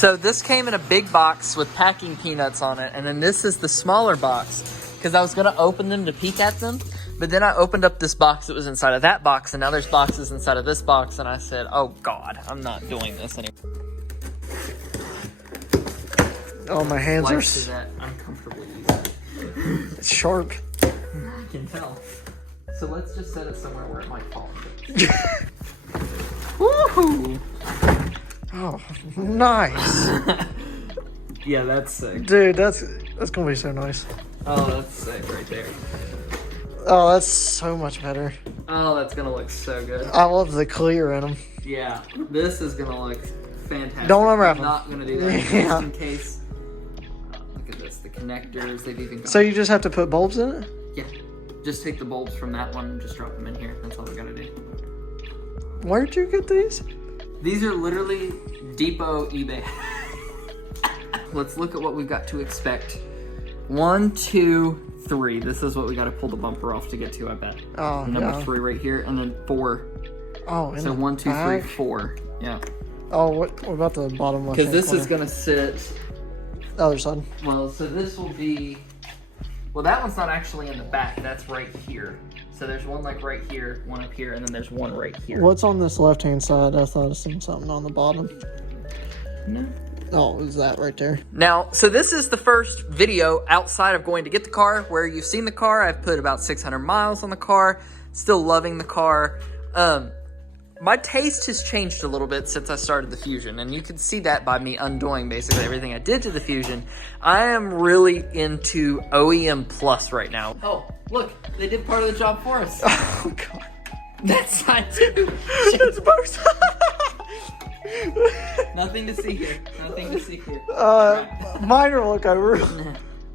So this came in a big box with packing peanuts on it, and then this is the smaller box because I was gonna open them to peek at them, but then I opened up this box that was inside of that box, and now there's boxes inside of this box, and I said, oh God, I'm not doing this anymore. Oh, my hands Life are... to that uncomfortable. It's sharp. I can tell. So let's just set it somewhere where it might fall. Woohoo! Oh, nice. Yeah, that's sick. Dude, that's gonna be so nice. Oh, that's sick right there. Oh, that's so much better. Oh, that's gonna look so good. I love the clear in them. Yeah, this is gonna look fantastic. Don't unwrap I'm them. not gonna do that Yeah. just in case. Look at this, the connectors, they've even got... So you just have to put bulbs in it? Yeah, just take the bulbs from that one and just drop them in here. That's all we gotta do. Where'd you get these? These are literally Depot eBay. Let's look at what we've got to expect. 1, 2, 3. This is what we got to pull the bumper off to get to, I bet. Oh, Number 3 right here, and then 4. Oh, so 1, 2, 3, 4. Yeah. Oh, what about the bottom left? Because this is gonna sit. The other side. Well, so this will be. Well, that one's not actually in the back. That's right here. So there's one like right here, one up here, and then there's one right here. What's on this left-hand side? I thought I seen something on the bottom. No. Oh, is that right there? Now, so this is the first video outside of going to get the car where you've seen the car. I've put about 600 miles on the car. Still loving the car. My taste has changed a little bit since I started the Fusion, and you can see that by me undoing basically everything I did to the Fusion. I am really into OEM Plus right now. Oh, look, they did part of the job for us. Oh, God. That side too. It's both. Nothing to see here. Nothing to see here. Minor look over.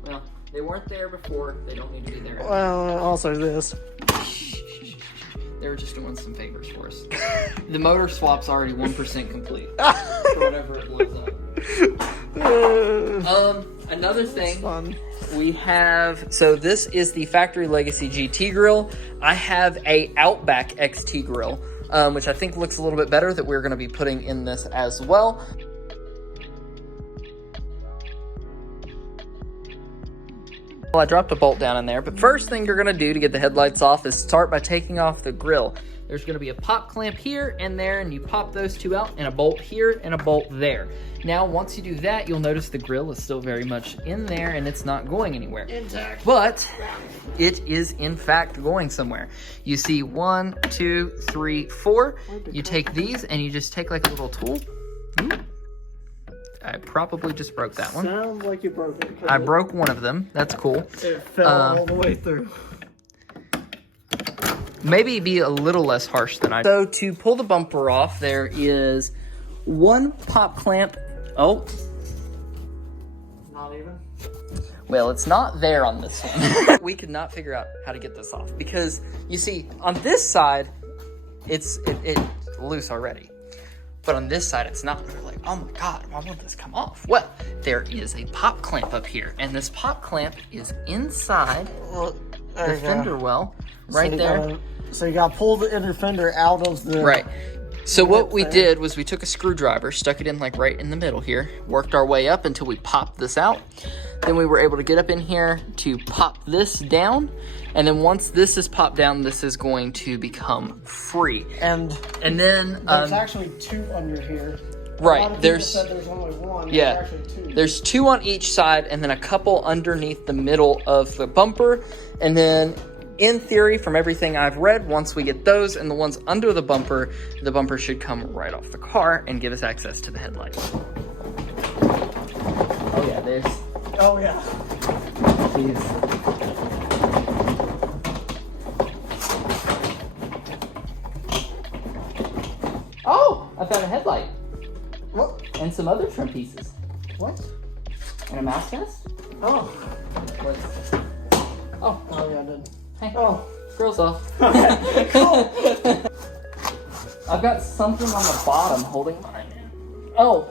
Well, they weren't there before. They don't need to be there. Well, also this. They were just doing some favors for us. The motor swap's already 1% complete. For whatever it blows up. Another thing. Fun. We have, so this is the factory Legacy GT grill. I have a Outback XT grill, which I think looks a little bit better, that we're going to be putting in this as well. Well, I dropped a bolt down in there, but first thing you're going to do to get the headlights off is start by taking off the grill. There's going to be a pop clamp here and there, and you pop those two out, and a bolt here and a bolt there. Now, once you do that, you'll notice the grill is still very much in there, and it's not going anywhere. Intact. But it is, in fact, going somewhere. You see 1, 2, 3, 4. You take these, and you just take like a little tool. Ooh. I probably just broke that one. Sounds like you broke it. I broke one of them. That's cool. It fell all the way through. Maybe be a little less harsh than I. So to pull the bumper off, there is one pop clamp. Oh. Not even? Well, it's not there on this one. We could not figure out how to get this off because you see on this side, it's loose already. But on this side, it's not. We're like, oh my God, why won't this come off? Well, there is a pop clamp up here, and this pop clamp is inside the fender well, right there. So you got to pull the inner fender out of the... Right. So what we did was we took a screwdriver, stuck it in like right in the middle here, worked our way up until we popped this out. Then we were able to get up in here to pop this down. And then once this is popped down, this is going to become free. And then there's actually two under here. Right. There's only one. Yeah. There's actually two. There's two on each side and then a couple underneath the middle of the bumper. And then in theory, from everything I've read, once we get those and the ones under the bumper should come right off the car and give us access to the headlights. Oh yeah, there's... Oh yeah. Jeez. Oh, I found a headlight. What? And some other trim pieces. What? And a mouse nest? Oh. Oh. Oh yeah, I did. Hey. Oh. Scrolls off. Okay, cool. I've got something on the bottom holding mine. Oh.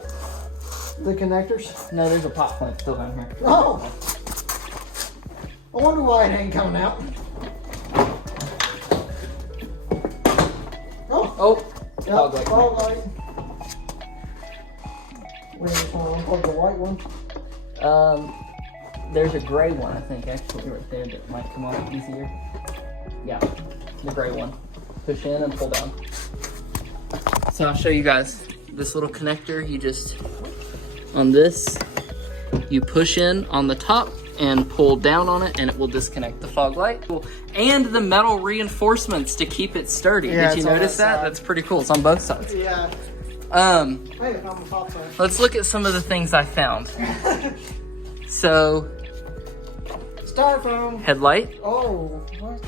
The connectors? No, there's a pop clamp still down here. Oh. I wonder why it ain't coming out. Oh. Oh. Yep, Fog light. fog light. Which one? Unplug the white one. There's a gray one, I think, actually, right there that might come on easier. Yeah, the gray one. Push in and pull down. So I'll show you guys this little connector. You just, on this, you push in on the top and pull down on it and it will disconnect the fog light. And the metal reinforcements to keep it sturdy. Yeah, did you notice that? That's pretty cool. It's on both sides. Yeah. Um, Hey, I'm a pop sign. let's look at some of the things I found. So, Styrofoam. headlight. Oh, what?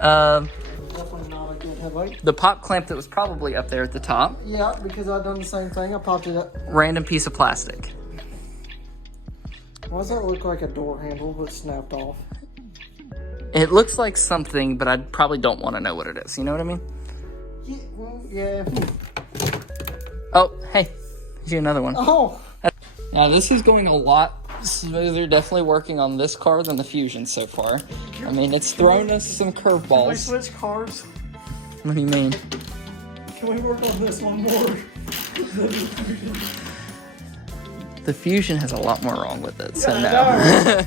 Definitely not a good headlight. The pop clamp that was probably up there at the top. Yeah, because I've done the same thing. I popped it up. Random piece of plastic. Why does that look like a door handle that snapped off? It looks like something, but I probably don't want to know what it is. You know what I mean? Yeah, well, yeah. Oh, hey, here's you another one. Oh. Now this is going a lot smoother. Definitely working on this car than the Fusion so far. I mean, it's thrown us some Can we curveballs. switch cars? What do you mean? Can we work on this one more? The Fusion has a lot more wrong with it, so I no. know.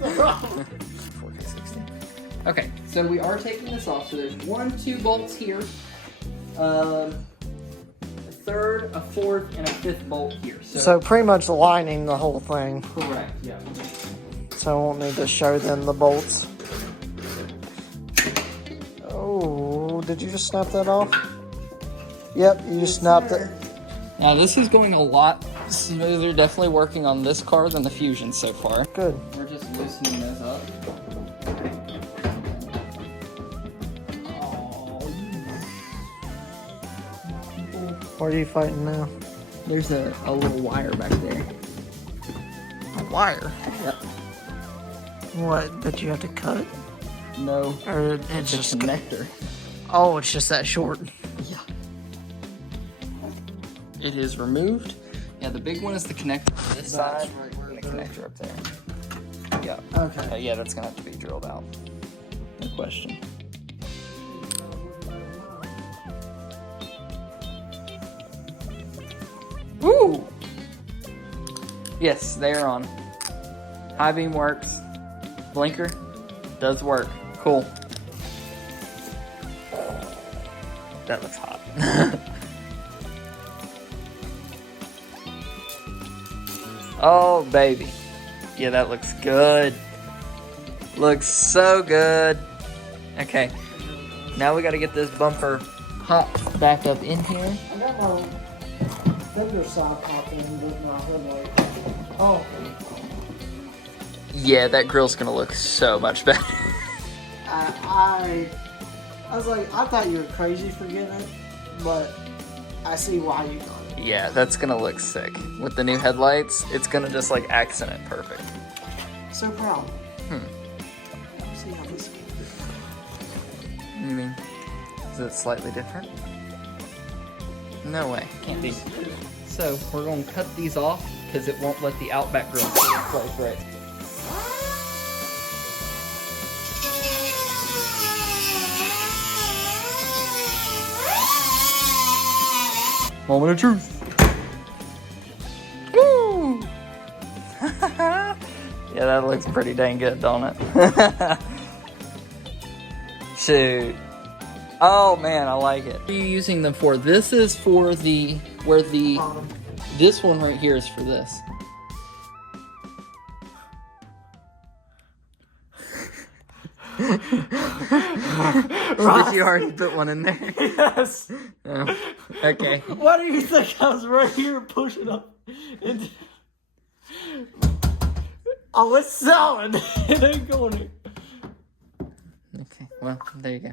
4K16. Okay, so we are taking this off. So there's 2 bolts here, a third, a fourth, and a fifth bolt here. So pretty much lining the whole thing. Correct, yeah. So I won't need to show them the bolts. Oh, did you just snap that off? Yep, you just snapped it. Now this is going a lot smoother. Definitely working on this car than the Fusion so far. Good. We're just loosening those up. What are you fighting now? There's a little wire back there. A wire? Yep. What, that you have to cut? No. Or it's It's a just... connector. Oh, it's just that short. Yeah. It is removed. Yeah, the big one is the connector to this side, and the connector up there. Yeah. Okay. Yeah, that's gonna have to be drilled out. No question. Woo! Yes, they are on. High beam works. Blinker does work. Cool. That looks hot. Oh, baby. Yeah, that looks good. Looks so good. Okay. Now we got to get this bumper popped back up in here. I got my fender side popped in with my headlight. Oh. Yeah, that grill's going to look so much better. I was like, I thought you were crazy for getting it, but I see why you got it. Yeah, that's going to look sick. With the new headlights, it's going to just like accent it perfect. So proud. Let's see how this goes. You mean, is it slightly different? No way, can't be. So we're going to cut these off because it won't let the Outback grill sit in place right. Moment of truth. Woo! Yeah, that looks pretty dang good, don't it? Shoot. Oh man, I like it. What are you using them for? This is for the, where the, this one right here is for this. Did you already put one in there? Yes. Oh, okay. Why do you think I was right here pushing up? Oh, it's solid. It ain't going. Okay, well, there you go.